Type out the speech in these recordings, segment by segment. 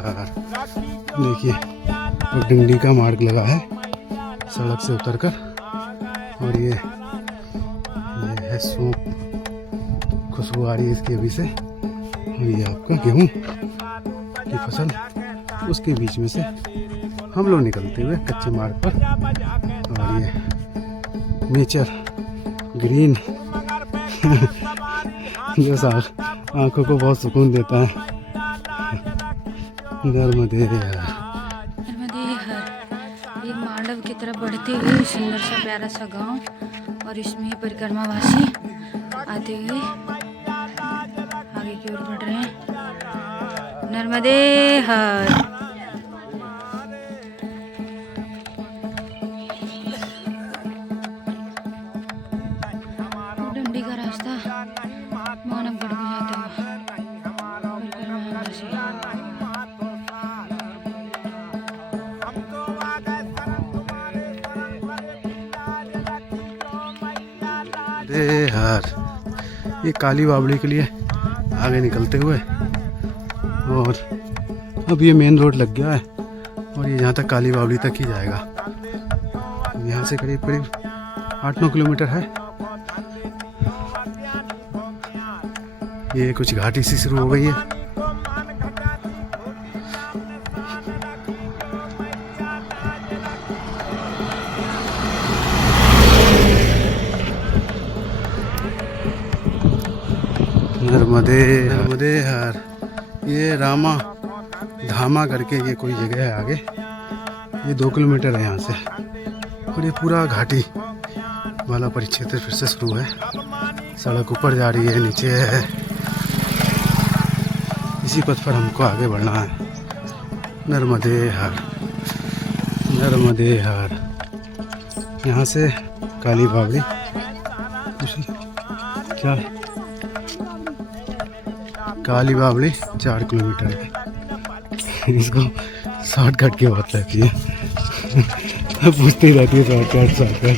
यार, देखिए वो डंडी का मार्ग लगा है सड़क से उतरकर, और ये है सूप, खुशबू आ रही है इसकी अभी से। ये आपका गेहूँ की फसल, उसके बीच में से हम लोग निकलते हुए कच्चे मार्ग पर, और ये नेचर ग्रीन जो आँखों को बहुत सुकून देता है। नर्मदे हर, एक मांडव की तरफ बढ़ते हुए सुंदर सा प्यारा सा गांव, और इसमें परिक्रमावासी आते हुए आगे की ओर बढ़ रहे हैं। नर्मदे हर। डंडी का रास्ता मानवगढ़ में जाता हुआ परिक्रमावासी। यार, ये काली बावड़ी के लिए आगे निकलते हुए, और अब ये मेन रोड लग गया है, और ये यहाँ तक काली बावड़ी तक ही जाएगा। यहाँ से करीब करीब 8-9 किलोमीटर है। ये कुछ घाटी सी शुरू हो गई है। नर्मदे हर। ये रामा धामा करके ये कोई जगह है आगे, ये 2 किलोमीटर है यहाँ से, और ये पूरा घाटी वाला परिक्षेत्र फिर से शुरू है। सड़क ऊपर जा रही है, नीचे है, इसी पथ पर हमको आगे बढ़ना है। नर्मदे हर, नर्मदे हर। यहाँ से काली बावड़ी क्या, काली बावड़ी 4 किलोमीटर है। इसको शॉर्टकट की बात लगती है, पूछती रहती है शॉर्टकट।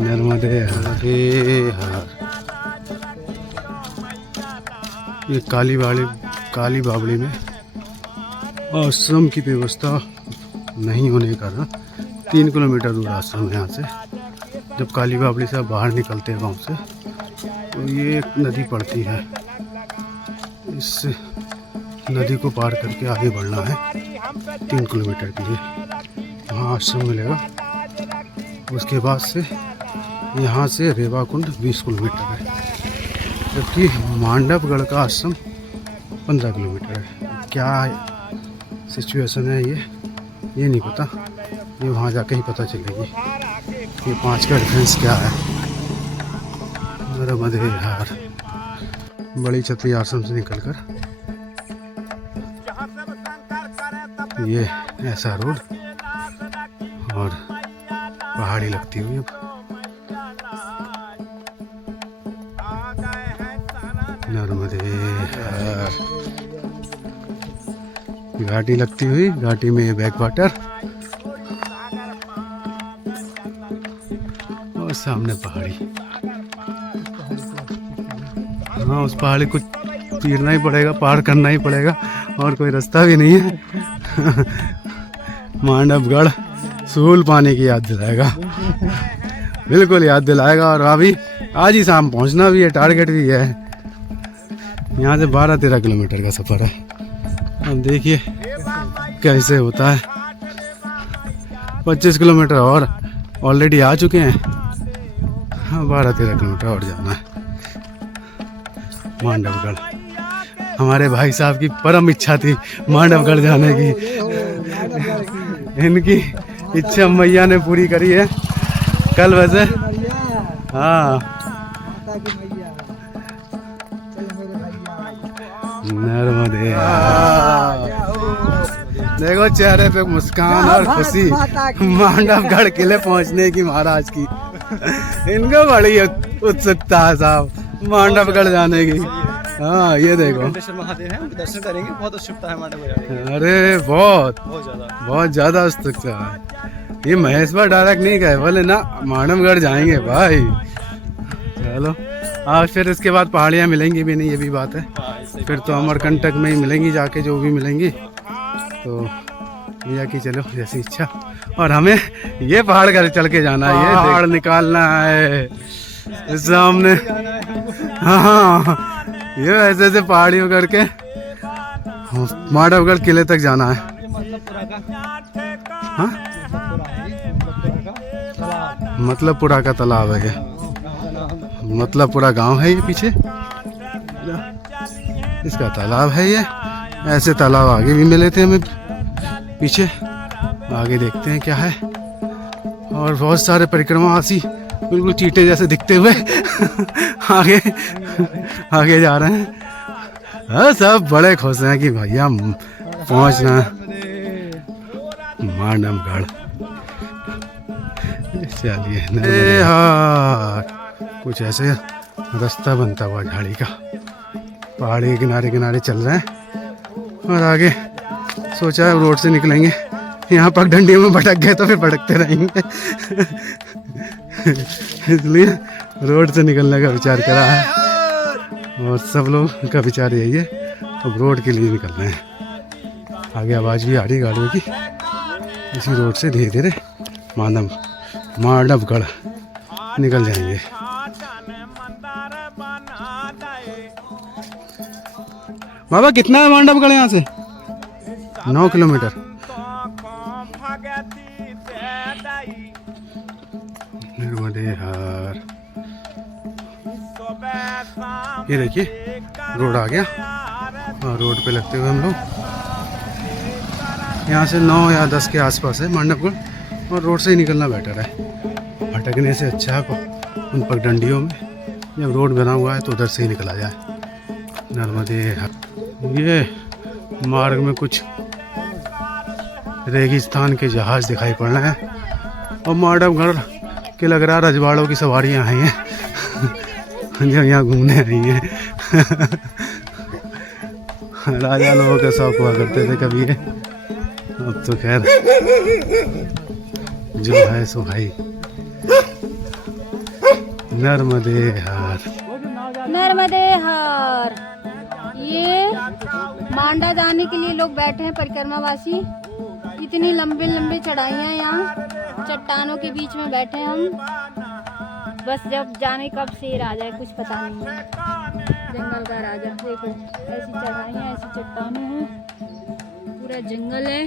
नर्मदे हर। ये काली बावड़ी में आश्रम की व्यवस्था नहीं होने के कारण 3 किलोमीटर दूर आश्रम है यहाँ से। जब काली बावड़ी से बाहर निकलते हैं गाँव से, तो ये एक नदी पड़ती है, इस नदी को पार करके आगे बढ़ना है 3 किलोमीटर के लिए। वहाँ आश्रम मिलेगा। उसके बाद से यहाँ से रेवाकुंड 20 किलोमीटर है, जबकि मांडवगढ़ का आश्रम 15 किलोमीटर है। क्या सिचुएशन है ये नहीं पता, ये वहाँ जाके ही पता चलेगी ये 5 का डिफरेंस क्या है। नर्मदे हर। बड़ी छतरी आश्रम से निकलकर ये ऐसा रोड और पहाड़ी लगती हुई अब नर्मदे हर। घाटी लगती हुई, घाटी में बैक वाटर, और सामने पहाड़ी। हाँ, उस पहाड़ी को चीरना ही पड़ेगा, पार करना ही पड़ेगा, और कोई रास्ता भी नहीं है। मांडवगढ़ सूल पानी की याद दिलाएगा, बिल्कुल याद दिलाएगा। और अभी आज ही शाम पहुंचना भी है, टारगेट भी है। यहाँ से 12-13 किलोमीटर का सफ़र है। अब देखिए कैसे होता है। 25 किलोमीटर और ऑलरेडी आ चुके हैं। हाँ, 12-13 किलोमीटर और जाना है मांडवगढ़। हमारे भाई साहब की परम इच्छा थी मांडवगढ़ जाने की। इनकी इच्छा मैया ने पूरी करी है कल वैसे। हाँ, नर्मदे। देखो चेहरे पे मुस्कान और खुशी मांडवगढ़ किले पहुंचने की महाराज की। इनको बड़ी उत्सुकता है साहब मांडवगढ़ जाने की। हाँ, ये देखो महादेव हैं, दर्शन करेंगे, बहुत उत्सुकता है मांडवगढ़। अरे बहुत ज्यादा उत्सुकता है। ये महेश्वर डायरेक्ट नहीं गए बोले ना मांडवगढ़ जाएंगे भाई। चलो और फिर उसके बाद पहाड़ियाँ मिलेंगी भी नहीं, ये भी बात है। फिर तो अमरकंटक में ही मिलेंगी जाके, जो भी मिलेंगी। तो भैया की चलो जैसी इच्छा। और हमें ये पहाड़ का चल के जाना है, ये पहाड़ निकालना है इस सामने। हाँ, ये ऐसे ऐसे पहाड़ियों करके माधवगढ़ किले तक जाना है। हाँ, मतलबपुरा का तालाब है ये, मतलबपुरा गांव है ये पीछे, इसका तालाब है ये। ऐसे तालाब आगे भी मिले थे हमें पीछे, आगे देखते हैं क्या है। और बहुत सारे परिक्रमावासी बिल्कुल चींटे जैसे दिखते हुए आगे आगे जा रहे हैं। हाँ, सब बड़े खुश हैं कि भैया पहुंचना मानवगढ़। चलिए यार, कुछ ऐसे रास्ता बनता हुआ झाड़ी का, पहाड़ी के किनारे किनारे चल रहे हैं। और आगे सोचा है रोड से निकलेंगे, यहाँ पगडंडियों में भटक गए तो फिर भटकते रहेंगे इसलिए रोड से निकलने का विचार करा है। और सब लोग का विचार यही है, अब रोड के लिए निकल रहे हैं। आगे आवाज़ भी आ रही गाड़ियों की। इसी रोड से धीरे धीरे माधवगढ़ निकल जाएंगे। बाबा कितना है माधवगढ़ यहाँ से? 9 किलोमीटर। नर्मदेहार, ये देखिए रोड आ गया। और रोड पे लगते हुए हम लोग यहाँ से 9 या 10 के आसपास है माधवगढ़। और रोड से ही निकलना बेटर है, भटकने से अच्छा है उन पगडंडियों में। जब रोड बना हुआ है तो उधर से ही निकला जाए। नर्मदेहार, ये मार्ग में कुछ रेगिस्तान के जहाज दिखाई पड़ रहे हैं। और माधवगढ़ के लग रहा रजवाड़ों की सवारियाँ आई हैं जो यहाँ घूमने आई हैं राजा लोगों का शौक हुआ करते थे कभी ये। अब तो खैर जो है सो भाई। नर्मदेहार, नर्मदेहार, ये मांडा जाने के लिए लोग बैठे हैं परिक्रमावासी। इतनी लंबी लंबी चढ़ाइयाँ, यहाँ चट्टानों के बीच में बैठे हैं हम। बस जब जाने कब शेर आ जाए कुछ पता नहीं है। जंगल का राजा, देखो ऐसी चढ़ाइयाँ, ऐसी चट्टानें हैं, पूरा जंगल है,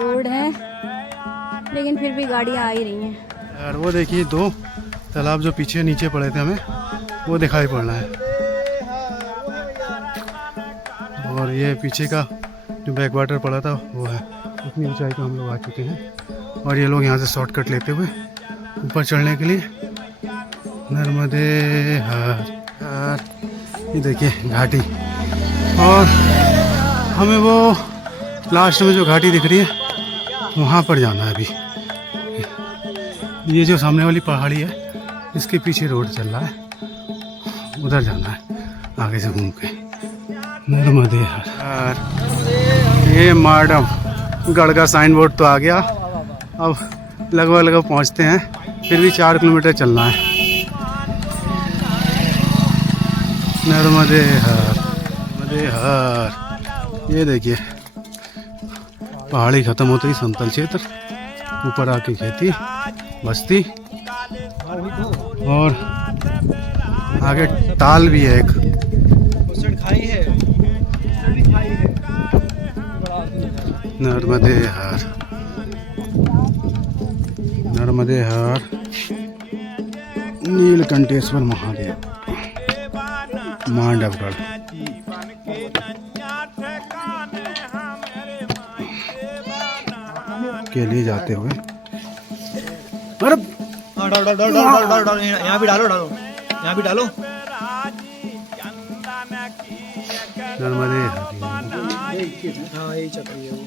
रोड है, लेकिन फिर भी गाड़ियाँ आ ही रही हैं यार। वो देखिए 2 तालाब जो पीछे नीचे पड़े थे हमें, वो दिखाई पड़ रहा है। और ये पीछे का जो बैक वाटर पड़ा था वो है। इतनी ऊंचाई पर हम लोग आ चुके हैं। और ये लोग यहाँ से शॉर्टकट लेते हुए ऊपर चढ़ने के लिए नर्मदेहार, ये देखिए घाटी। और हमें वो लास्ट में जो घाटी दिख रही है वहाँ पर जाना है अभी। ये जो सामने वाली पहाड़ी है इसके पीछे रोड चल रहा है, उधर जाना है आगे से घूम के। नर्मदेहार, ये माधवगढ़ का साइन बोर्ड तो आ गया। अब लगभग पहुँचते हैं, फिर भी 4 किलोमीटर चलना है। नर्मदेहार, नर्मदेहार, ये देखिए पहाड़ी खत्म होते ही समतल क्षेत्र, ऊपर आके खेती बस्ती, और आगे ताल भी है एक। नर्मदेहार, नर्मदेहार, नीलकंठेश्वर महादेव, माधवगढ़। के लिए जाते हुए अरे यहाँ भी डालो, यहाँ भी डालो। नर्मदेहार, हाँ यही चल रही है वो।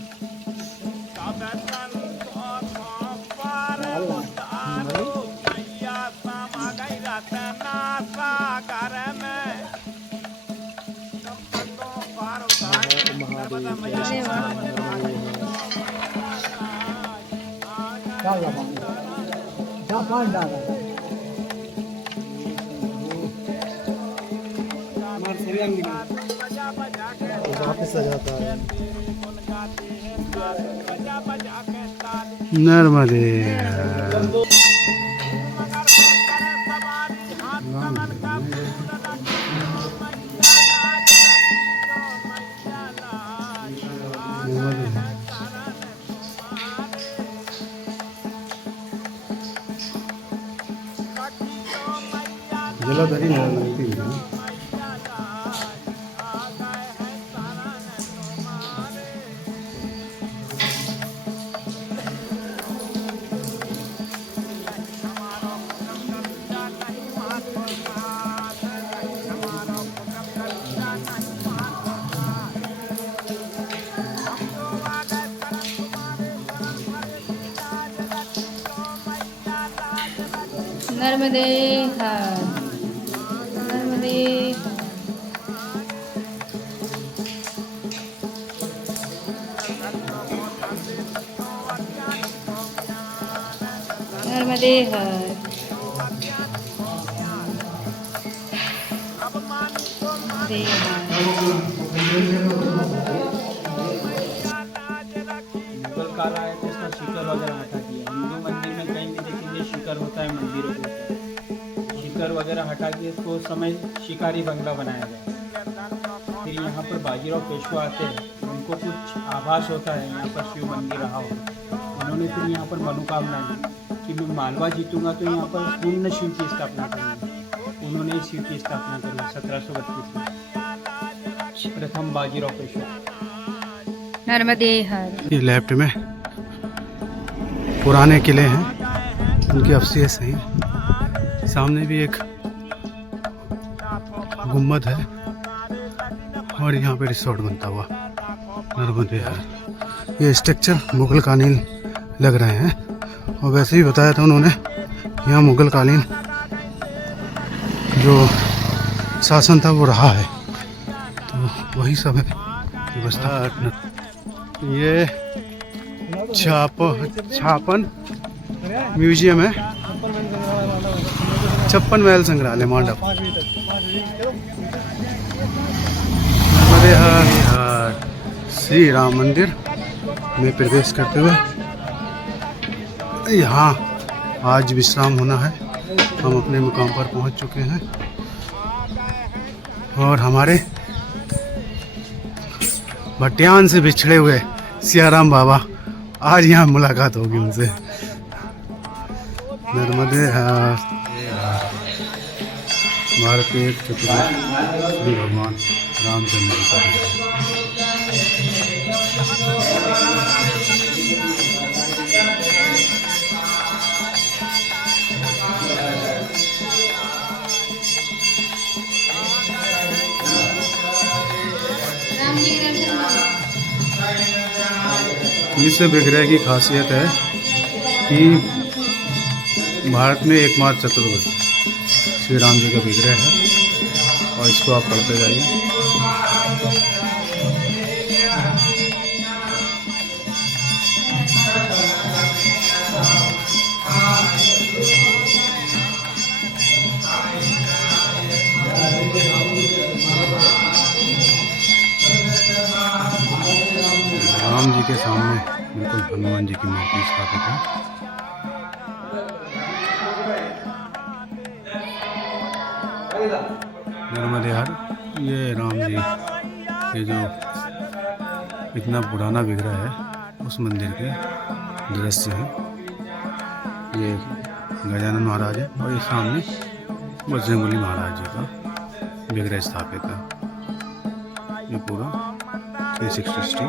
वापस आ जाता है। नर्मदे जलाधरी नदी है। नर्मदे हर नर्मदे हर। नर्मदे हर। नर्मदे मुगल काल आया तो इसका शिखर वगैरह हटा दिया। हिंदू मंदिर में कहीं भी देखेंगे शिखर होता है मंदिरों के। शिखर वगैरह हटा के इसको उस समय शिकारी बंगला बनाया गया। फिर यहाँ पर बाजीराव पेशवा आते हैं, उनको कुछ आभास होता है यहाँ पर शिव मंदिर रहा हो। उन्होंने फिर यहाँ पर मनोकामना की कि मैं मालवा जीतूंगा तो यहाँ पर पूर्ण शिव की स्थापना करूँगा। उन्होंने शिव की स्थापना करी 1732 में, प्रथम बाजीराव पेशवा। नर्मदे हर। ये लेफ्ट में पुराने किले हैं, उनके अवशेष हैं। सामने भी एक गुम्बद है और यहाँ पे रिसोर्ट बनता हुआ नर्मदे हर। ये स्ट्रक्चर मुगल कालीन लग रहे हैं और वैसे ही बताया था उन्होंने यहाँ मुगल कालीन जो शासन था वो रहा है, तो वही सब है व्यवस्था। ये छापन म्यूजियम है, 56 महल संग्रहालय मांडव। नर्मदे हर श्री राम मंदिर में प्रवेश करते हुए यहाँ आज विश्राम होना है। हम अपने मुकाम पर पहुँच चुके हैं और हमारे भटियान से बिछड़े हुए सियाराम बाबा आज यहाँ मुलाकात होगी उनसे। नर्मदे हर भारत के एक चतुर्भुज श्री भगवान रामचंद्र जी का इस विग्रह की खासियत है कि भारत में एकमात्र चतुर्भुज श्री राम जी का विग्रह है और इसको आप पढ़ते जाइए। राम जी के सामने बिल्कुल हनुमान जी की मूर्ति स्थापित है। नर्मदे हर ये राम जी ये जो इतना पुराना विग्रह है उस मंदिर के दृश्य है। ये गजानन महाराज है और ये सामने बजरंगबली महाराज जी का विग्रह स्थापित है। ये पूरा 360